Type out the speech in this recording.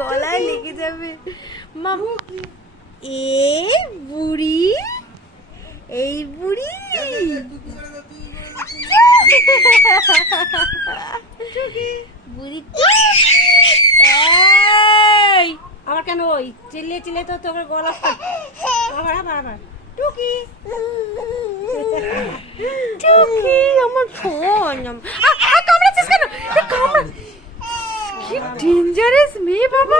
গলায় লেগে যাবে মামু। এ বুড়ি, এই বুড়ি বুড়ি আবার কেন ওই চিল্লে চিল্লে তো তোমার গলা আবার আবার আবার টুকি টুকি আমার ফোন কামড়াচ্ছিস কেন? কামড়া কি ডেঞ্জারাস মেয়ে বাবা।